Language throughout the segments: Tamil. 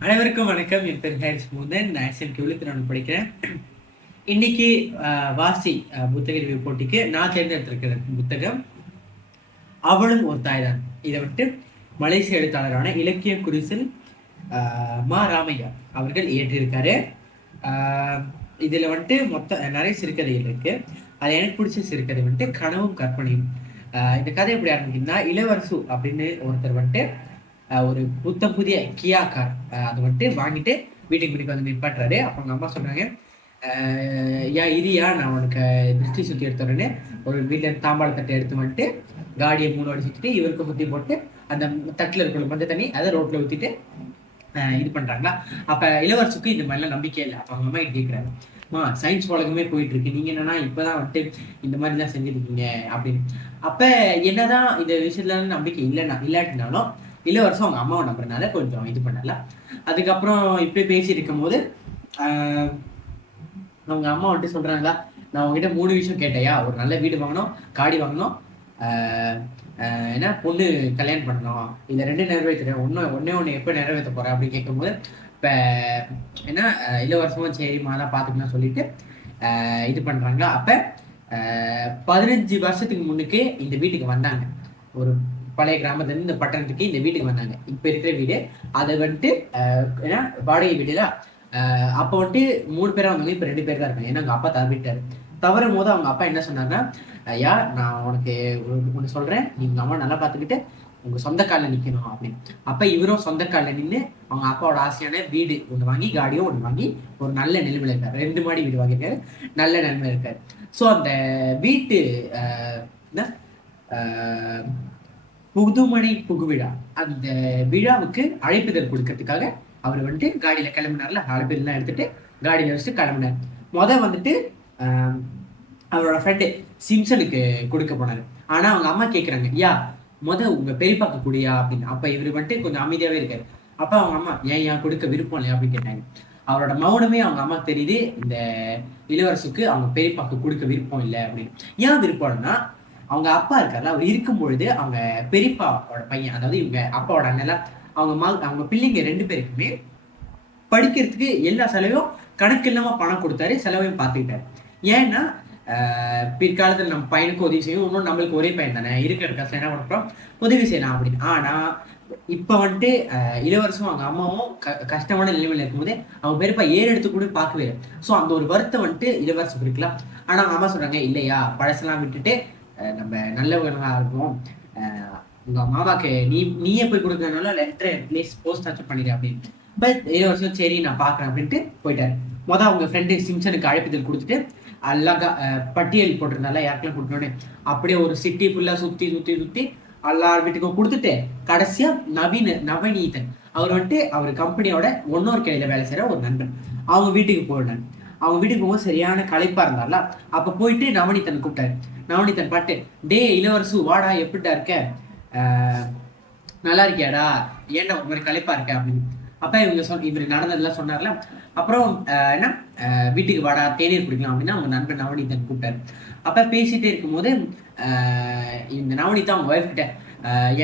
அனைவருக்கும் வணக்கம். என் பேர் ஹாரிஸ் மூந்தன் நான் எஸ்என் கிவிலித்து நான் படிக்கிறேன். இன்னைக்கு ஆஹ், வாசி புத்தக ரிவ்யூ போட்டிக்கு நான் தேர்ந்தெடுத்திருக்கிற புத்தகம் அவளும் ஒரு தாய்தான். இதை விட்டு மலேசிய எழுத்தாளரான இலக்கிய குரிசில் ஆஹ், மா ராமையா அவர்கள் இயற்றியிருக்காரு. ஆஹ், இதுல வந்துட்டு மொத்த நிறைய சிறுகதைகள் இருக்கு. அது எனக்கு பிடிச்ச சிறுகதை வந்துட்டு கனவும் கற்பனையும். ஆஹ், இந்த கதை எப்படி ஆரம்பிக்குதுன்னா இளவரசு அப்படின்னு ஒருத்தர் வந்துட்டு ஒரு புத்த புதிய கியா கார். அதை வந்துட்டு வாங்கிட்டு வீட்டுக்கு வீட்டுக்கு வந்து நிப்பாட்டுறாரு அப்போ அவங்க அம்மா சொல்றாங்க யா இரியா நான் உனக்கு திருஷ்டி சுற்றி எடுத்துறேன்னு ஒரு வீட்டில் தாம்பாள தட்டை எடுத்து வந்துட்டு காடியை மூணு வாடி சுற்றிட்டு இவருக்கு சுற்றி போட்டு அந்த தட்டில் இருக்கிற மஞ்சள் தண்ணி அதை ரோட்டில் ஊற்றிட்டு இது பண்ணுறாங்களா அப்போ இளவரசுக்கு இந்த மாதிரிலாம் நம்பிக்கை இல்லை. அப்போ அவங்க அம்மா கேட்குறாங்க மா சயின்ஸ் உலகமே போயிட்டு இருக்கு நீங்க என்னன்னா இப்பதான் வந்துட்டு இந்த மாதிரி தான் செஞ்சிருக்கீங்க அப்படின்னு. அப்ப என்னதான் இந்த விஷயத்துல நம்பிக்கை இல்லைன்னா இல்லாட்டினாலும் இளவரசம் அவங்க அம்மாவை நம்புறதுனால கொஞ்சம் இது பண்ணல. அதுக்கப்புறம் இப்படி பேசி இருக்கும்போது அவங்க அம்மா வந்துட்டு சொல்றாங்களா நான் உங்ககிட்ட மூணு விஷயம் கேட்டையா ஒரு நல்ல வீடு வாங்கணும் காடி வாங்கணும் என்ன பொண்ணு கல்யாணம் பண்ணணும் இதை ரெண்டு நிறைவேற்றுறேன் ஒன்று ஒன்னே ஒன்று எப்போ நிறைவேற்ற போறேன் அப்படின்னு கேட்கும்போது இப்போ என்ன இளவரசமும் சரிம்மா தான் பார்த்துக்கலாம் சொல்லிட்டு இது பண்றாங்களா அப்போ பதினஞ்சு வருஷத்துக்கு முன்னுக்கு இந்த வீட்டுக்கு வந்தாங்க. ஒரு பழைய கிராமத்துல இருந்து இந்த பட்டணத்துக்கு இந்த வீட்டுக்கு வந்தாங்க. இப்ப இருக்கிற வீடு அதை வந்துட்டு ஏன்னா வாடகை வீடுல ஆஹ், அப்ப வந்துட்டு மூணு பேரா வந்தாங்க இப்ப ரெண்டு பேர் தான் இருக்காங்க. ஏன்னா அவங்க அப்பா தவிட்டாரு தவறும் போது அவங்க அப்பா என்ன சொன்னாங்கன்னா ஐயா நான் உனக்கு ஒன்று சொல்றேன். நீங்க அம்மா நல்லா பார்த்துக்கிட்டு உங்க சொந்த காலில் நிக்கணும் அப்படின்னு. அப்ப இவரும் சொந்த காலில் நின்று அவங்க அப்பாவோட ஆசையான வீடு ஒன்று வாங்கி காடியோ ஒன்று வாங்கி ஒரு நல்ல நிலைமையில இருக்காரு. ரெண்டு மாடி வீடு வாங்கியிருக்காரு. நல்ல நிலைமையில இருக்காரு. ஸோ அந்த வீட்டு என்ன? புதுமனை புகுவிழா. அந்த விழாவுக்கு அழைப்பிதழ் கொடுக்கறதுக்காக அவர் வந்துட்டு காடியில கிளம்பினார்ல அழைப்பிதழ்லாம் எடுத்துட்டு காடியில வச்சுட்டு கிளம்பினார். முத வந்துட்டு அவரோட ஃப்ரெண்டு சிம்சனுக்கு கொடுக்க போனாரு. ஆனா அவங்க அம்மா கேக்குறாங்க யா முத உங்க பெரியப்பாக்கு குடியா அப்படின்னு. அப்ப இவர் வந்துட்டு கொஞ்சம் அமைதியாவே இருக்காரு. அப்ப அவங்க அம்மா ஏன் ஏன் கொடுக்க விருப்பம் இல்லையா? அப்படின்னு கேட்டாங்க. அவரோட மௌனமே அவங்க அம்மா தெரியுது. இந்த இளவரசுக்கு அவங்க பெரியப்பாக்கு கொடுக்க விருப்பம் இல்லை அப்படின்னு. ஏன் விருப்பம்னா அவங்க அப்பா இருக்கார்ல அவர் இருக்கும் பொழுது அவங்க பெரியப்பாவோட பையன் அதாவது இவங்க அப்பாவோட அண்ணெல்லாம் அவங்க மா அவங்க பிள்ளைங்க ரெண்டு பேருக்குமே படிக்கிறதுக்கு எல்லா செலவையும் கணக்கு இல்லாம பணம் கொடுத்தாரு செலவையும் பார்த்துக்கிட்டாரு. ஏன்னா பிற்காலத்தில் நம்ம பையனுக்கு உதவி செய்யும் இன்னும் நம்மளுக்கு ஒரே பையன் தானே இருக்கிற கஷ்டம் என்ன பண்ணுறோம் உதவி செய்யலாம் அப்படின்னு. ஆனா இப்ப வந்துட்டு இளவரசும் அவங்க அம்மாவும் க- கஷ்டமான நிலைமையில இருக்கும்போது அவங்க பெருப்பா ஏறு எடுத்து கூட பார்க்கவே இல்லை. ஸோ அந்த ஒரு வருத்தம் வந்துட்டு இளவரசம் இருக்கலாம் ஆனா அவங்க அம்மா சொல்றாங்க இல்லையா பழசெல்லாம் விட்டுட்டு நம்ம நல்லவர்களாக இருப்போம். உங்கள் உங்க மாமாக்கு நீ நீயே போய் கொடுக்கறதுனால லெட்டர் ப்ளீஸ் போஸ்ட் ஆச்சும் பண்ணிடு அப்படின்னு. பட் இளவரசம் சரி நான் பார்க்கறேன் அப்படின்ட்டு போயிட்டாரு. மொதல் அவங்க ஃப்ரெண்டு சிம்சனுக்கு அழைப்புதல் கொடுத்துட்டு அழகா பட்டியல் போட்டிருந்தால யாருக்கெல்லாம் கொடுக்கணும்னு. அப்படியே ஒரு சிட்டி ஃபுல்லா சுத்தி சுத்தி சுத்தி எல்லார் வீட்டுக்கும் கொடுத்துட்டு கடைசியா நவீன நவநீதன். அவர் வந்துட்டு அவர் கம்பெனியோட ஒன்னொரு கிளையில வேலை செய்யற ஒரு நண்பன். அவங்க வீட்டுக்கு போயிட்டான் அவங்க வீட்டுக்கு போகும்போது சரியான களைப்பா இருந்தார்ல. அப்ப போயிட்டு நவநீதன் கூப்பிட்டாரு. நவனித்தன் பாட்டு டே இளவரசு வாடா எப்படிடா இருக்க? நல்லா இருக்கியாடா? ஏன்டா ஒரு மாதிரி களைப்பா இருக்க? அப்படின்னு. அப்ப இவங்க சொல் இவர் நடந்ததெல்லாம் சொன்னார்ல. அப்புறம் என்ன? வீட்டுக்கு வாடா தேநீர் குடிக்கலாம் அப்படின்னு அவங்க நண்பன் நவனிதன் கூப்பிட்டாரு. அப்ப பேசிட்டே இருக்கும்போது இந்த நவனிதா அவங்க ஒய்ஃப் கிட்ட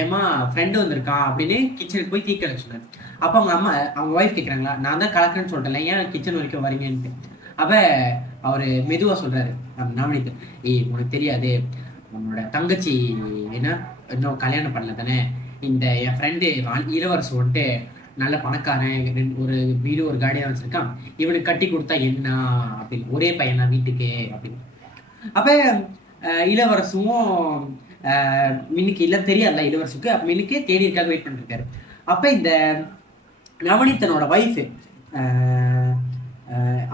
ஏமா ஃப்ரெண்டு வந்திருக்கான் அப்படின்னு கிச்சனுக்கு போய் டீ கலக்க சொன்னார். அவங்க அம்மா அவங்க ஒய்ஃப் கேட்குறாங்களா நான் தான் கலக்கிறேன்னு சொல்லிட்டேன் ஏன் கிச்சன் வரைக்கும் வரீங்கன்ட்டு? அப்போ அவரு மெதுவா சொல்றாரு. நம்ம நவநீதன் ஏய் உனக்கு தெரியாது. உன்னோட தங்கச்சி என்ன? இன்னும் கல்யாணம் பண்ணல தானே? இந்த என் ஃப்ரெண்டு இளவரசு வந்துட்டு நல்ல பணக்காரன். ரெண்டு- ஒரு வீடு ஒரு காடியா வச்சிருக்கான். இவனுக்கு கட்டி கொடுத்தா என்ன? அப்படின்னு. ஒரே பையனா வீட்டுக்கு? அப்படின்னு. அப்ப இளவரசும் மின்னுக்கு இல்ல தெரியாதுல இளவரசுக்கு. அப்ப தேடி தேடியிருக்காக வெயிட் பண்ணிருக்காரு அப்ப இந்த நவனித்தனோட ஒய்ஃபு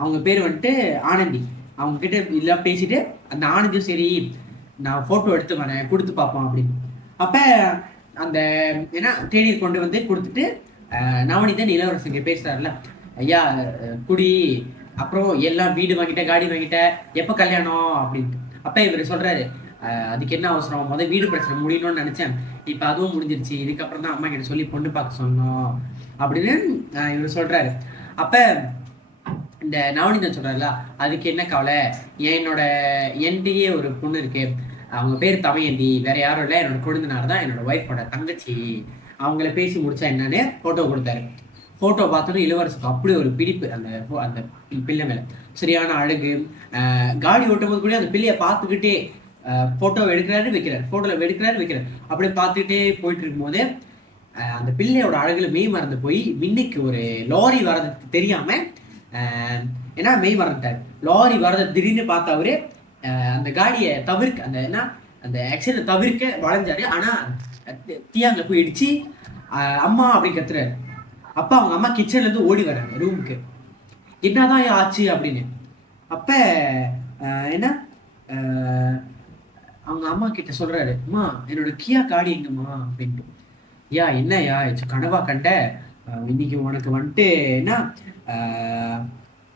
அவங்க பேர் வந்துட்டு ஆனந்தி. அவங்க கிட்ட இல்ல பேசிட்டு அந்த ஆனந்தியும் சரி நான் ஃபோட்டோ எடுத்து வரேன் கொடுத்து பார்ப்போம் அப்படின்னு. அப்போ அந்த ஏன்னா தேநீர் கொண்டு வந்து கொடுத்துட்டு நவனிதன் இளவரசங்க பேசுறாருல ஐயா குடி அப்புறம் எல்லாம் வீடு வாங்கிட்ட காடி வாங்கிட்ட எப்போ கல்யாணம்? அப்படின்ட்டு. அப்போ இவர் சொல்றாரு அதுக்கு என்ன அவசரம்? முதல் வீடு பிரச்சனை முடியணும்னு நினைச்சேன். இப்போ அதுவும் முடிஞ்சிருச்சு. இதுக்கப்புறம் தான் அம்மா கிட்ட சொல்லி பொண்ணு பார்க்க சொன்னோம். அப்படின்னு இவர் சொல்றாரு. அப்போ இந்த நவனிதன் சொல்றாருல அதுக்கு என்ன கவலை? என்னோட என்கிட்டயே ஒரு பொண்ணு இருக்கு. அவங்க பேர் தமையந்தி வேற யாரும் இல்லை. என்னோட கொழுந்தனார் தான் என்னோட ஒய்ஃபோட தங்கச்சி. அவங்கள பேசி முடிச்சா என்னன்னு போட்டோ கொடுத்தாரு. ஃபோட்டோ பார்த்தோன்னே இளவரசுக்கு அப்படி ஒரு பிடிப்பு அந்த அந்த பிள்ளை மேல. சரியான அழகு. காடி ஓட்டும் போது கூட அந்த பிள்ளைய பார்த்துக்கிட்டே ஃபோட்டோ எடுக்கிறாரு வைக்கிறார். ஃபோட்டோவில் எடுக்கிறாரு வைக்கிறார். அப்படியே பார்த்துக்கிட்டே போயிட்டு இருக்கும்போது அந்த பிள்ளையோட அழகுல மெய் மறந்து போய் மின்னிக்கு ஒரு லாரி வர்றது தெரியாம ஏன்னா மெய் மறந்துட்டார். லாரி வர்றதை திடீர்னு பார்த்தவரு அந்த காடியை தவிர்க்க அந்த என்ன அந்த ஆக்சிடென்ட் தவிர்க்க வளைஞ்சாரு. ஆனால் தீயாங்க போய் இடிச்சு அம்மா அப்படி கத்துறாரு. அப்பா அவங்க அம்மா கிச்சன்லேருந்து ஓடி வராங்க ரூமுக்கு என்னதான் ஆச்சு அப்படின்னு. அப்ப என்ன அவங்க அம்மா கிட்ட சொல்றாரு அம்மா என்னோட கியா காடி எங்கம்மா? அப்படின்ட்டு. யா என்னய்யா இது கனவா கண்ட இன்னைக்கு உனக்கு வந்துட்டு என்ன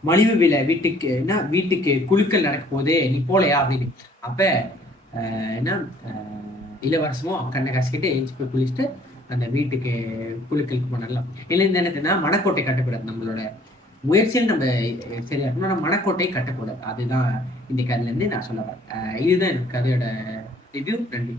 மலிவு விலை வீட்டுக்கு என்ன வீட்டுக்கு குழுக்கள் நடக்கும் போதே நீ போலையா அப்படின்னு. அப்ப என்ன இளவரசமும் கண்ணை காசிக்கிட்டு ஏஞ்சி போய் குளிச்சுட்டு அந்த வீட்டுக்கு குழுக்களுக்கு போனலாம். இல்லை இந்த என்னதுன்னா மணக்கோட்டை கட்டக்கூடாது நம்மளோட முயற்சியில் நம்ம சரியா இருக்கணும் மணக்கோட்டை கட்டக்கூடாது. அதுதான் இந்த கதையிலேருந்து நான் சொல்ல வரேன். இதுதான் எனக்கு கதையோட ரிவ்யூ நன்றி.